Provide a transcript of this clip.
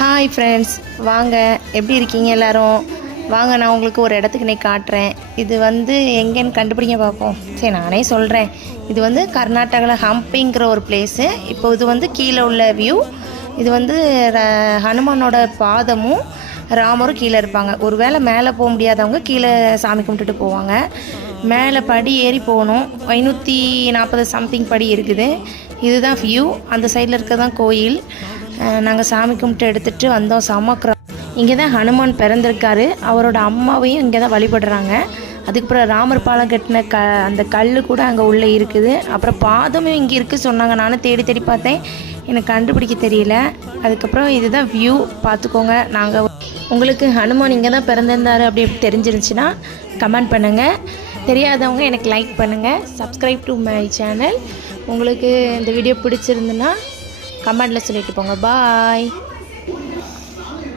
Hi friends, வாங்க. எப்படி இருக்கீங்க எல்லோரும்? வாங்க, நான் உங்களுக்கு ஒரு இடத்துக்கு இன்றைக்கி காட்டுறேன். இது எங்கேன்னு கண்டுபிடிங்க பார்ப்போம். சரி, நானே சொல்கிறேன். இது கர்நாடகாவில் ஹம்பிங்கிற ஒரு பிளேஸு. இப்போ இது கீழே உள்ள வியூ. இது ஹனுமானோட பாதமும் ராமரும் கீழே இருப்பாங்க. ஒரு வேளை மேலே போக முடியாதவங்க கீழே சாமி கும்பிட்டுட்டு போவாங்க. மேலே படி ஏறி போகணும். 540 சம்திங் படி இருக்குது. இதுதான் வியூ. அந்த சைடில் இருக்கிறதான் கோயில். நாங்கள் சாமி கும்பிட்டு எடுத்துகிட்டு வந்தோம். சமக்கிரம் இங்கே தான் ஹனுமான் பிறந்திருக்காரு. அவரோட அம்மாவையும் இங்கே தான் வழிபடுறாங்க. அதுக்கப்புறம் ராமர் பாலம் கட்டின அந்த கல் கூட அங்கே உள்ளே இருக்குது. அப்புறம் பாதமும் இங்கே இருக்குது சொன்னாங்க. நானும் தேடி தேடி பார்த்தேன், எனக்கு கண்டுபிடிக்க தெரியல. அதுக்கப்புறம் இதுதான் வியூ, பார்த்துக்கோங்க. நாங்கள் உங்களுக்கு ஹனுமான் இங்கே தான் பிறந்திருந்தார் அப்படி தெரிஞ்சிருந்துச்சுன்னா கமெண்ட் பண்ணுங்கள். தெரியாதவங்க எனக்கு லைக் பண்ணுங்கள். Subscribe to my channel. உங்களுக்கு இந்த வீடியோ பிடிச்சிருந்துன்னா கமெண்டில் சொல்லிட்டு போங்க. பாய்.